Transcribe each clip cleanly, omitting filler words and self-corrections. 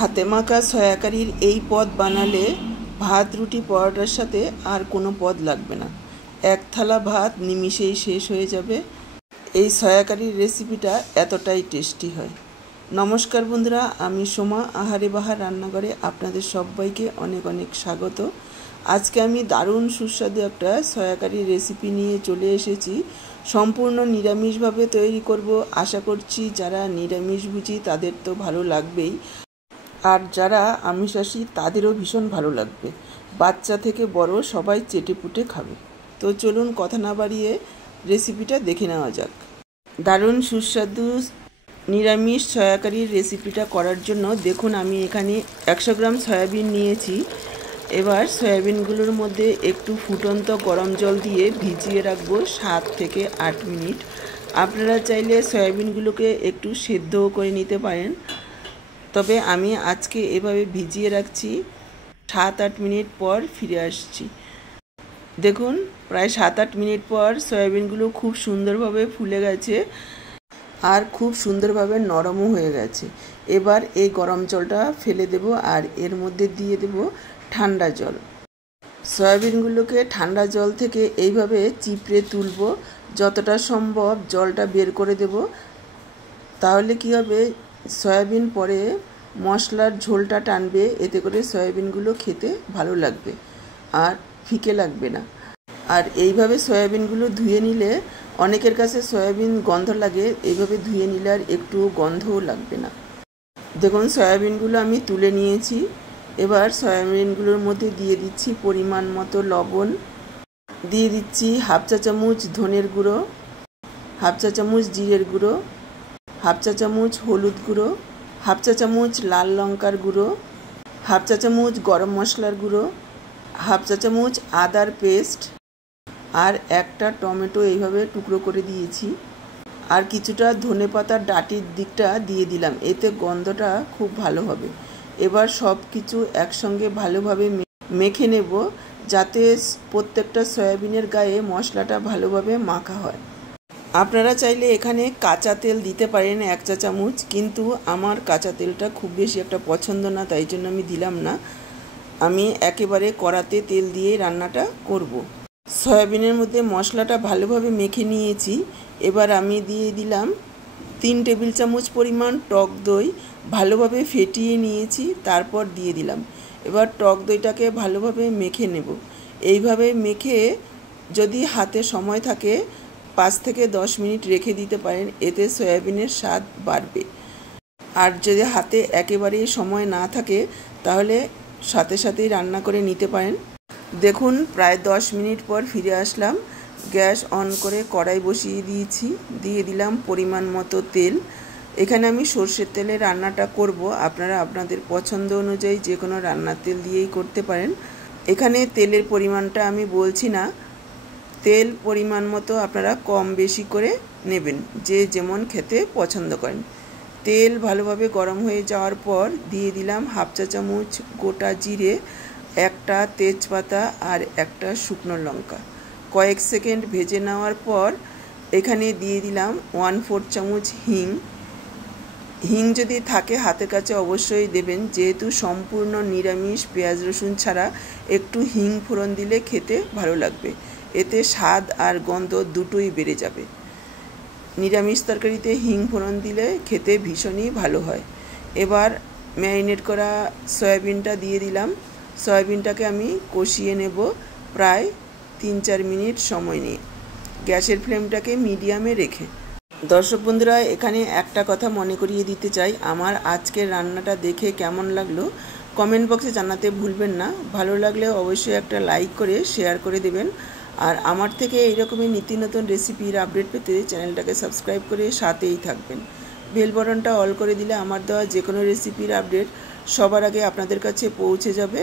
হাতে মাখা সয়া কারির এই পদ বানালে ভাত রুটি পরোটার সাথে আর কোনো পদ লাগবে না। এক থালা ভাত নিমিষেই শেষ হয়ে যাবে। এই সয়া কারির রেসিপিটা এতটাই টেস্টি হয়। নমস্কার বন্ধুরা, আমি সোমা আহারে বাহার রান্নাঘরে আপনাদের সবাইকে অনেক অনেক স্বাগত। আজকে আমি দারুণ সুস্বাদু একটা সয়া কারির রেসিপি নিয়ে চলে এসেছি। সম্পূর্ণ নিরামিষভাবে তৈরি করব। আশা করছি যারা নিরামিষভোজী তাদের তো ভালো লাগবেই, আর যারা আমিষাশী তাদেরও ভীষণ ভালো লাগবে। বাচ্চা থেকে বড় সবাই চেটেপুটে খাবে। তো চলুন কথা না বাড়িয়ে রেসিপিটা দেখে নেওয়া যাক। দারুণ সুস্বাদু নিরামিষ সয়া কারির রেসিপিটা করার জন্য দেখুন আমি এখানে 100 গ্রাম সয়াবিন নিয়েছি। এবার সয়াবিনগুলোর মধ্যে একটু ফুটন্ত গরম জল দিয়ে ভিজিয়ে রাখবো 7 থেকে 8 মিনিট। আপনারা চাইলে সয়াবিনগুলোকে একটু সেদ্ধও করে নিতে পারেন, তবে আমি আজকে এভাবে ভিজিয়ে রাখছি। 7-8 মিনিট পর ফিরে আসছি। দেখুন প্রায় 7-8 মিনিট পর সয়াবিনগুলো খুব সুন্দরভাবে ফুলে গেছে আর খুব সুন্দরভাবে নরমও হয়ে গেছে। এবার এই গরম জলটা ফেলে দেব আর এর মধ্যে দিয়ে দেব ঠান্ডা জল। সয়াবিনগুলোকে ঠান্ডা জল থেকে এইভাবে চিপড়ে তুলব, যতটা সম্ভব জলটা বের করে দেব। তাহলে কি হবে, সয়াবিন পরে মশলার ঝোলটা টানবে, এতে করে সয়াবিনগুলো খেতে ভালো লাগবে আর ফিকে লাগবে না। আর এইভাবে সয়াবিনগুলো ধুয়ে নিলে, অনেকের কাছে সয়াবিন গন্ধ লাগে, এইভাবে ধুয়ে নিলে আর একটু গন্ধও লাগবে না। দেখুন সয়াবিনগুলো আমি তুলে নিয়েছি। এবার সয়াবিনগুলোর মধ্যে দিয়ে দিচ্ছি পরিমাণ মতো লবণ, দিয়ে দিচ্ছি 1/2 চা চামচ ধনের গুঁড়ো, 1/2 চা চামচ জিরের গুঁড়ো, 1/2 চা চামচ হলুদ গুঁড়ো, 1/2 চা চামচ লাল লঙ্কার গুঁড়ো, 1/2 চা চামচ গরম মশলার গুঁড়ো, 1/2 চা চামচ আদার পেস্ট, আর একটা টমেটো এইভাবে টুকরো করে দিয়েছি। আর কিছুটা ধনেপাতার ডাঁটির দিকটা দিয়ে দিলাম, এতে গন্ধটা খুব ভালো হবে। এবার সব কিছু একসঙ্গে ভালোভাবে মেখে নেব, যাতে প্রত্যেকটা সয়াবিনের গায়ে মশলাটা ভালোভাবে মাখা হয়। আপনারা চাইলে এখানে কাঁচা তেল দিতে পারেন 1 চা চামচ, কিন্তু আমার কাঁচা তেলটা খুব বেশি একটা পছন্দ না, তাই জন্য আমি দিলাম না। আমি একেবারে কড়াতে তেল দিয়ে রান্নাটা করব। সয়াবিনের মধ্যে মশলাটা ভালোভাবে মেখে নিয়েছি। এবার আমি দিয়ে দিলাম 3 টেবিল চামচ পরিমাণ টক দই, ভালোভাবে ফেটিয়ে নিয়েছি, তারপর দিয়ে দিলাম। এবার টক দইটাকে ভালোভাবে মেখে নেব। এইভাবে মেখে যদি হাতে সময় থাকে 5 থেকে 10 মিনিট রেখে দিতে পারেন, এতে সয়াবিনের স্বাদ বাড়বে। আর যদি হাতে একেবারেই সময় না থাকে তাহলে সাথে সাথেই রান্না করে নিতে পারেন। দেখুন প্রায় 10 মিনিট পর ফিরে আসলাম। গ্যাস অন করে কড়াই বসিয়ে দিয়েছি, দিয়ে দিলাম পরিমাণ মতো তেল। এখানে আমি সর্ষের তেলে রান্নাটা করব, আপনারা আপনাদের পছন্দ অনুযায়ী যে কোনো রান্নার তেল দিয়েই করতে পারেন। এখানে তেলের পরিমাণটা আমি বলছি না, তেল পরিমাণ মতো আপনারা কম বেশি করে নেবেন, যে যেমন খেতে পছন্দ করেন। তেল ভালোভাবে গরম হয়ে যাওয়ার পর দিয়ে দিলাম 1/2 চা চামচ গোটা জিরে, একটা তেজপাতা আর একটা শুকনো লঙ্কা। কয়েক সেকেন্ড ভেজে নেওয়ার পর এখানে দিয়ে দিলাম 1/4 চামচ হিং। হিং যদি থাকে হাতের কাছে অবশ্যই দেবেন, যেহেতু সম্পূর্ণ নিরামিষ পেঁয়াজ রসুন ছাড়া একটু হিং ফোড়ন দিলে খেতে ভালো লাগবে, এতে স্বাদ আর গন্ধ দুটোই বেড়ে যাবে। নিরামিষ তরকারিতে হিং ফোড়ন দিলে খেতে ভীষণই ভালো হয়। এবার ম্যারিনেট করা সয়াবিনটা দিয়ে দিলাম। সয়াবিনটাকে আমি কষিয়ে নেব প্রায় 3-4 মিনিট সময় নিয়ে, গ্যাসের ফ্লেমটাকে মিডিয়ামে রেখে। দর্শক বন্ধুরা, এখানে একটা কথা মনে করিয়ে দিতে চাই, আমার আজকের রান্নাটা দেখে কেমন লাগলো কমেন্ট বক্সে জানাতে ভুলবেন না। ভালো লাগলে অবশ্যই একটা লাইক করে শেয়ার করে দেবেন। আর আমার থেকে এইরকমই নিত্য নতুন রেসিপির আপডেট পেতে চ্যানেলটাকে সাবস্ক্রাইব করে সাথেই থাকবেন। বেল বাটনটা অল করে দিলে আমার দেওয়া যে কোনো রেসিপির আপডেট সবার আগে আপনাদের কাছে পৌঁছে যাবে।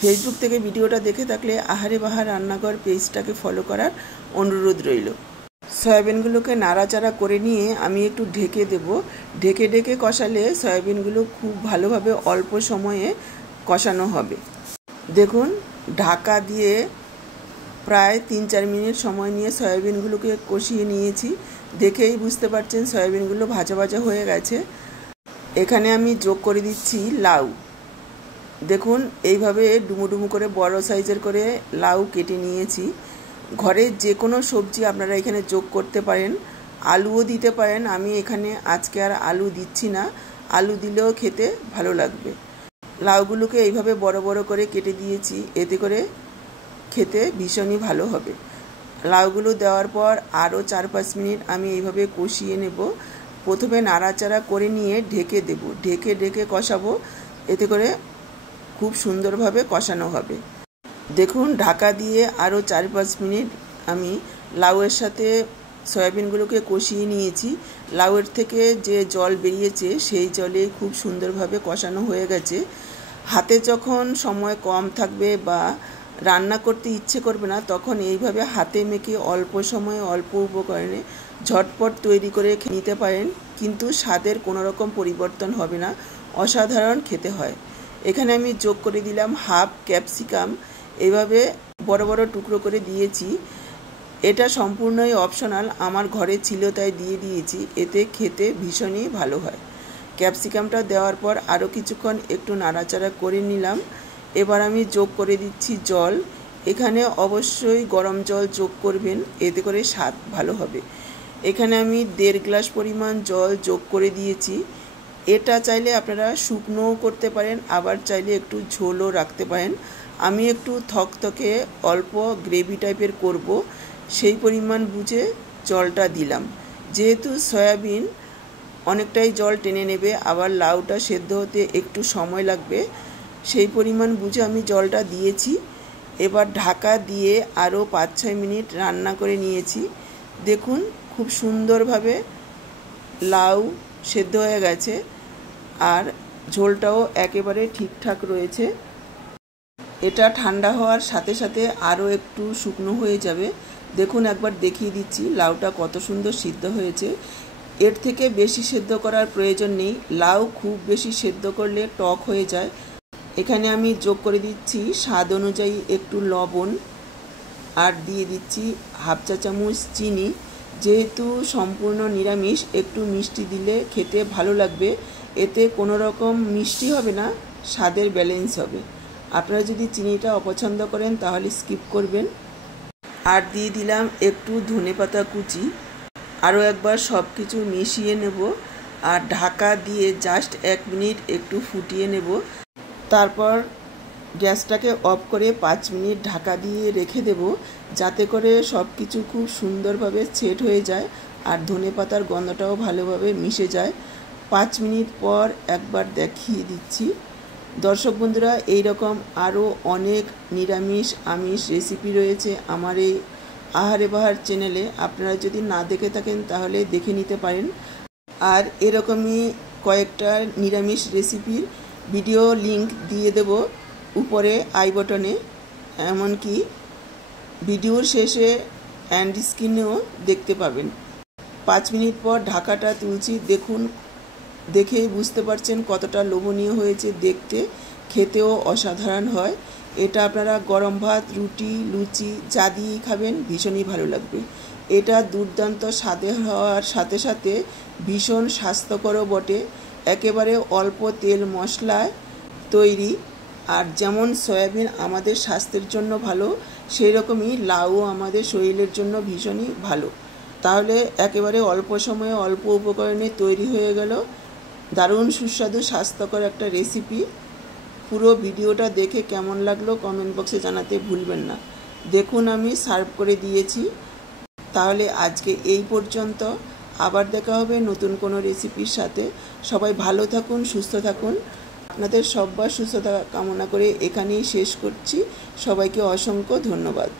ফেসবুক থেকে ভিডিওটা দেখে থাকলে আহারে বাহার রান্নাঘর পেজটাকে ফলো করার অনুরোধ রইল। সয়াবিনগুলোকে নাড়াচাড়া করে নিয়ে আমি একটু ঢেকে দেব। ঢেকে ঢেকে কষালে সয়াবিনগুলো খুব ভালোভাবে অল্প সময়ে কষানো হবে। দেখুন ঢাকা দিয়ে প্রায় 3-4 মিনিট সময় নিয়ে সয়াবিনগুলোকে কষিয়ে নিয়েছি। দেখেই বুঝতে পারছেন সয়াবিনগুলো ভাজা ভাজা হয়ে গেছে। এখানে আমি যোগ করে দিচ্ছি লাউ। দেখুন এইভাবে ডুমো ডুমো করে বড় সাইজের করে লাউ কেটে নিয়েছি। ঘরে যে কোনো সবজি আপনারা এখানে যোগ করতে পারেন, আলুও দিতে পারেন। আমি এখানে আজকে আর আলু দিচ্ছি না, আলু দিলেও খেতে ভালো লাগবে। লাউগুলোকে এইভাবে বড় বড় করে কেটে দিয়েছি, এতে করে খেতে ভীষণই ভালো হবে। লাউগুলো দেওয়ার পর আরও 4-5 মিনিট আমি এইভাবে কষিয়ে নেব। প্রথমে নাড়াচাড়া করে নিয়ে ঢেকে দেব, ঢেকে কষাবো, এতে করে খুব সুন্দরভাবে কষানো হবে। দেখুন ঢাকা দিয়ে আরও 4-5 মিনিট আমি লাউয়ের সাথে সয়াবিনগুলোকে কষিয়ে নিয়েছি। লাউয়ের থেকে যে জল বেরিয়েছে সেই জলে খুব সুন্দরভাবে কষানো হয়ে গেছে। হাতে যখন সময় কম থাকবে বা রান্না করতে ইচ্ছে করবে না, তখন এইভাবে হাতে মেখে অল্প সময়ে অল্প উপকরণে ঝটপট তৈরি করে নিতে পারেন, কিন্তু স্বাদের কোনো রকম পরিবর্তন হবে না, অসাধারণ খেতে হয়। এখানে আমি যোগ করে দিলাম হাফ ক্যাপসিকাম, এইভাবে বড় বড় টুকরো করে দিয়েছি। এটা সম্পূর্ণই অপশনাল, আমার ঘরে ছিল তাই দিয়ে দিয়েছি, এতে খেতে ভীষণই ভালো হয়। ক্যাপসিকামটা দেওয়ার পর আরও কিছুক্ষণ একটু নাড়াচাড়া করে নিলাম। এবার আমি যোগ করে দিচ্ছি জল। এখানে অবশ্যই গরম জল যোগ করবেন, এতে করে স্বাদ ভালো হবে। এখানে আমি 1.5 গ্লাস পরিমাণ জল যোগ করে দিয়েছি। এটা চাইলে আপনারা শুকনোও করতে পারেন, আবার চাইলে একটু ঝোলও রাখতে পারেন। আমি একটু থকথকে অল্প গ্রেভি টাইপের করব, সেই পরিমাণ বুঝে জলটা দিলাম। যেহেতু সয়াবিন অনেকটাই জল টেনে নেবে, আবার লাউটা সেদ্ধ হতে একটু সময় লাগবে, সেই পরিমাণ বুঝে আমি জলটা দিয়েছি। এবার ঢাকা দিয়ে আরও 5-6 মিনিট রান্না করে নিয়েছি। দেখুন খুব সুন্দরভাবে লাউ সেদ্ধ হয়ে গেছে আর ঝোলটাও একেবারে ঠিকঠাক রয়েছে। এটা ঠান্ডা হওয়ার সাথে সাথে আরও একটু শুকনো হয়ে যাবে। দেখুন একবার দেখিয়ে দিচ্ছি লাউটা কত সুন্দর সিদ্ধ হয়েছে। এর থেকে বেশি সেদ্ধ করার প্রয়োজন নেই, লাউ খুব বেশি সেদ্ধ করলে টক হয়ে যায়। এখানে আমি যোগ করে দিচ্ছি স্বাদ অনুযায়ী একটু লবণ, আর দিয়ে দিচ্ছি হাফ চা চামচ চিনি। যেহেতু সম্পূর্ণ নিরামিষ, একটু মিষ্টি দিলে খেতে ভালো লাগবে, এতে কোনো রকম মিষ্টি হবে না, স্বাদের ব্যালেন্স হবে। আপনারা যদি চিনিটা অপছন্দ করেন তাহলে স্কিপ করবেন। আর দিয়ে দিলাম একটু ধনেপাতা কুচি। আরও একবার সব কিছু মিশিয়ে নেব আর ঢাকা দিয়ে জাস্ট 1 মিনিট একটু ফুটিয়ে নেব। তারপর গ্যাসটাকে অফ করে 5 মিনিট ঢাকা দিয়ে রেখে দেব, যাতে করে সব কিছু খুব সুন্দরভাবে সেট হয়ে যায় আর ধনেপাতার গন্ধটাও ভালোভাবে মিশে যায়। 5 মিনিট পর একবার দেখিয়ে দিচ্ছি। দর্শক বন্ধুরা, এইরকম আরও অনেক নিরামিষ আমিষ রেসিপি রয়েছে আমার এই আহারে বাহার চ্যানেলে, আপনারা যদি না দেখে থাকেন তাহলে দেখে নিতে পারেন। আর এরকমই কয়েকটা নিরামিষ রেসিপির ভিডিও লিংক দিয়ে দেব উপরে আই বটনে, এমনকি ভিডিওর শেষে অ্যান্ড স্ক্রিনেও দেখতে পাবেন। 5 মিনিট পর ঢাকাটা তুলছি। দেখুন, দেখেই বুঝতে পারছেন কতটা লোভনীয় হয়েছে দেখতে, খেতেও অসাধারণ হয়। এটা আপনারা গরম ভাত, রুটি, লুচি যা দিয়েই খাবেন ভীষণই ভালো লাগবে। এটা দুর্দান্ত স্বাদের হওয়ার সাথে সাথে ভীষণ স্বাস্থ্যকরও বটে, একেবারে অল্প তেল মশলায় তৈরি। আর যেমন সয়াবিন আমাদের স্বাস্থ্যের জন্য ভালো, সেই রকমই লাউ আমাদের শরীরের জন্য ভীষণই ভালো। তাহলে একেবারে অল্প সময়ে অল্প উপকরণে তৈরি হয়ে গেল দারুণ সুস্বাদু স্বাস্থ্যকর একটা রেসিপি। পুরো ভিডিওটা দেখে কেমন লাগলো কমেন্ট বক্সে জানাতে ভুলবেন না। দেখুন আমি সার্ভ করে দিয়েছি। তাহলে আজকে এই পর্যন্ত, আবার দেখা হবে নতুন কোনো রেসিপির সাথে। সবাই ভালো থাকুন, সুস্থ থাকুন। আপনাদের সবার সুস্থতা কামনা করে এখানেই শেষ করছি। সবাইকে অসংখ্য ধন্যবাদ।